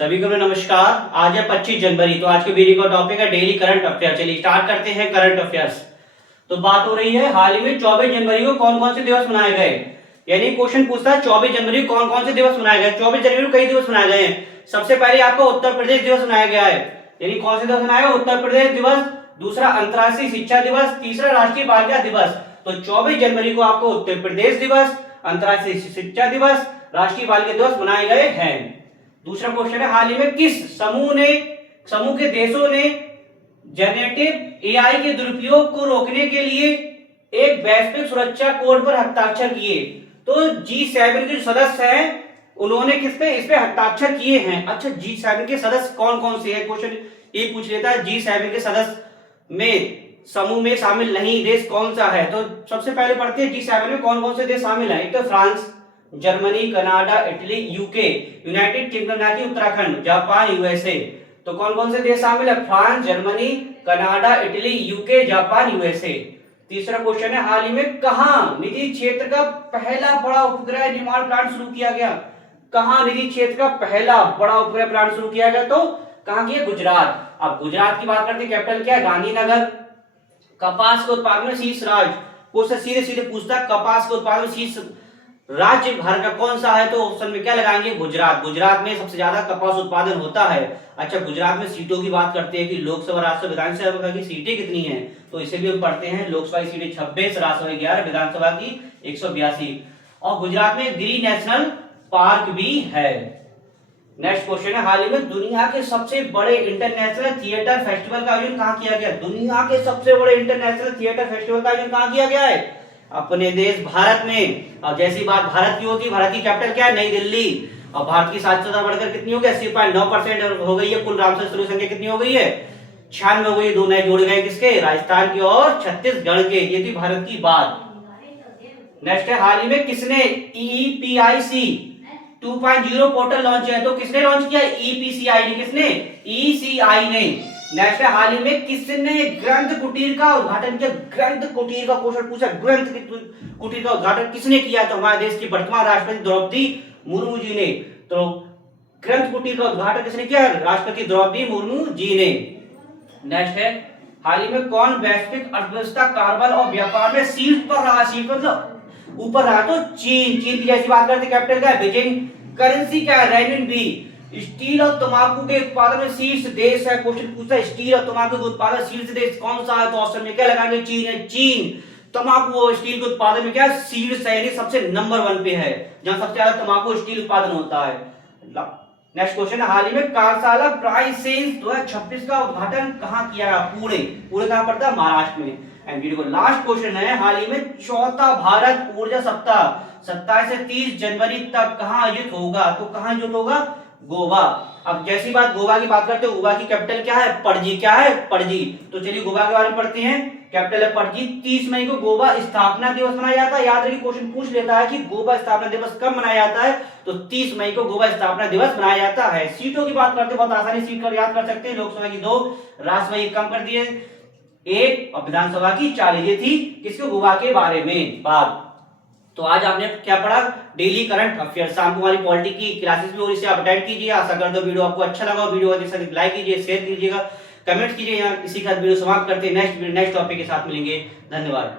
सभी को नमस्कार। आज है 25 जनवरी। तो आज के वीडियो का टॉपिक है डेली करंट अफेयर। चलिए स्टार्ट करते हैं करंट अफेयर्स। तो बात हो रही है हाल ही में 24 जनवरी को कौन कौन से दिवस मनाए गए। यानी क्वेश्चन पूछता है 24 जनवरी को कौन कौन से दिवस मनाए गए। 24 जनवरी को कई दिवस मनाए गए हैं। सबसे पहले आपको उत्तर प्रदेश दिवस मनाया गया है। यानी कौन से दिवस मनाया गया? उत्तर प्रदेश दिवस। दूसरा अंतर्राष्ट्रीय शिक्षा दिवस। तीसरा राष्ट्रीय बालिका दिवस। तो 24 जनवरी को आपको उत्तर प्रदेश दिवस, अंतर्राष्ट्रीय शिक्षा दिवस, राष्ट्रीय बालिका दिवस मनाए गए हैं। दूसरा क्वेश्चन है हाल ही में किस समूह के देशों ने जनरेटिव एआई के दुरुपयोग को रोकने के लिए एक वैश्विक सुरक्षा कोड पर हस्ताक्षर किए। तो G7 के जो सदस्य हैं उन्होंने किस पे इस पे हस्ताक्षर किए हैं। अच्छा, G7 के सदस्य कौन कौन से हैं? क्वेश्चन ये पूछ लेता है G7 के सदस्य में समूह में शामिल नहीं देश कौन सा है। तो सबसे पहले पढ़ते हैं G7 में कौन कौन से देश शामिल हैं। एक तो France, Germany, Canada, Italy, UK, United kingdom, Uttarakhand, Japan, USA. तो कौन कौन से देश शामिल है? France, Germany, Canada, Italy, UK, Japan, USA. तीसरा क्वेश्चन है हाल ही में कहां निजी क्षेत्र का पहला बड़ा उपग्रह निर्माण प्लांट शुरू किया गया। कहां निजी क्षेत्र का पहला बड़ा उपग्रह प्लांट शुरू किया गया? तो कहां की? गुजरात। अब गुजरात की बात करते हैं, कैपिटल क्या है? गांधीनगर। कपास के उत्पादन में शीर्ष राज्य, क्वेश्चन सीधे सीधे पूछता है कपास के उत्पादन में शीर्ष राज्य भारत का कौन सा है? तो ऑप्शन में क्या लगाएंगे? गुजरात। गुजरात में सबसे ज्यादा कपास उत्पादन होता है। अच्छा, गुजरात में सीटों की बात करते हैं कि लोकसभा, राज्यसभा, विधानसभा की सीटें कितनी हैं। तो इसे भी हम पढ़ते हैं। लोकसभा की सीटें 26, राज्यसभा 11, विधानसभा की 182। और गुजरात में गिरी नेशनल पार्क भी है। नेक्स्ट क्वेश्चन है हाल ही में दुनिया के सबसे बड़े इंटरनेशनल थिएटर फेस्टिवल का आयोजन कहां किया गया? दुनिया के सबसे बड़े इंटरनेशनल थिएटर फेस्टिवल का आयोजन कहां किया गया है? अपने देश भारत में। अब जैसी बात भारत की होती है, भारत की कैपिटल क्या है? नई दिल्ली। और भारत की साक्षरता बढ़कर कितनी हो गई? 80.9% हो गई है। कुल रामसर स्थलों की संख्या कितनी हो गई है? 96 हो गई। दो नए जोड़ गए किसके? राजस्थान के और छत्तीसगढ़ के। ये थी भारत की बात। नेक्स्ट है हाल ही में किसने EPIC 2.0 पोर्टल लॉन्च किया? तो किसने लॉन्च किया? EPCI ने। किसने? ECI ने। नेक्स्ट है हाल ही में किसने ग्रंथ कुटीर का उद्घाटन किया? ग्रंथ कुटीर का क्वेश्चन पूछा, ग्रंथ कुटीर का उद्घाटन किसने किया? तो हमारे देश की वर्तमान राष्ट्रपति द्रौपदी मुर्मू जी ने। तो ग्रंथ कुटीर का उद्घाटन किसने किया? राष्ट्रपति द्रौपदी मुर्मू जी ने। नेक्स्ट है हाल ही में कौन वैश्विक अर्थव्यवस्था, कारोबार और व्यापार में शीर्ष पर रहा? शीर्ष मतलब ऊपर रहा। तो चीन। चीन की जैसी बात करते हैं, कैपिटल क्या है? बीजिंग। करेंसी क्या है? रेनमिनबी। स्टील और तंबाकू के उत्पादन में शीर्ष देश है। क्वेश्चन पूछता है स्टील और तंबाकू के उत्पादन शीर्ष देश कौन सा है? तो ऑप्शन में क्या लगाएंगे? चीन है। चीन तंबाकू और स्टील के उत्पादन में क्या है? शीर्ष है, यानी सबसे नंबर 1 पे है, जहां सबसे ज्यादा तंबाकू स्टील उत्पादन होता है। नेक्स्ट क्वेश्चन हाल ही में कार्यशाला प्राइस सेंस 2026 का उद्घाटन कहां किया गया? पुणे कहां पड़ता है? महाराष्ट्र में। एंड वीडियो को लास्ट क्वेश्चन है हाल ही में चौथा भारत ऊर्जा सप्ताह 27 से 30 जनवरी तक कहां आयोजित होगा? तो कहां आयोजित होगा? गोवा। अब जैसी बात गोवा की बात करते हैं, गोवा की कैपिटल क्या है? पणजी। क्या है? पणजी। तो चलिए गोवा के बारे में पढ़ते हैं। कैपिटल है पणजी। 30 मई को गोवा स्थापना दिवस मनाया जाता है। याद रखिए, क्वेश्चन पूछ लेता है कि गोवा स्थापना दिवस कब मनाया जाता है। तो 30 मई को गोवा स्थापना दिवस मनाया जाता है। सीटों की बात करते हैं, बहुत आसानी सीट कर याद कर सकते हैं। लोकसभा की 2, राज्यसभा की कम कर दिए 1 और विधानसभा की 40। ये थी किसके? गोवा के बारे में बात। तो आज आपने क्या पढ़ा? Daily current affair. शाम को हमारी पॉलिटी की क्लासेस भी और इसे आप अटेंड कीजिए। आशा करता हूं वीडियो आपको अच्छा लगा। वीडियो अच्छे से लाइक कीजिए, शेयर कीजिएगा, कमेंट कीजिए। यहाँ इसी का वीडियो समाप्त करते हैं। नेक्स्ट टॉपिक के साथ मिलेंगे। धन्यवाद।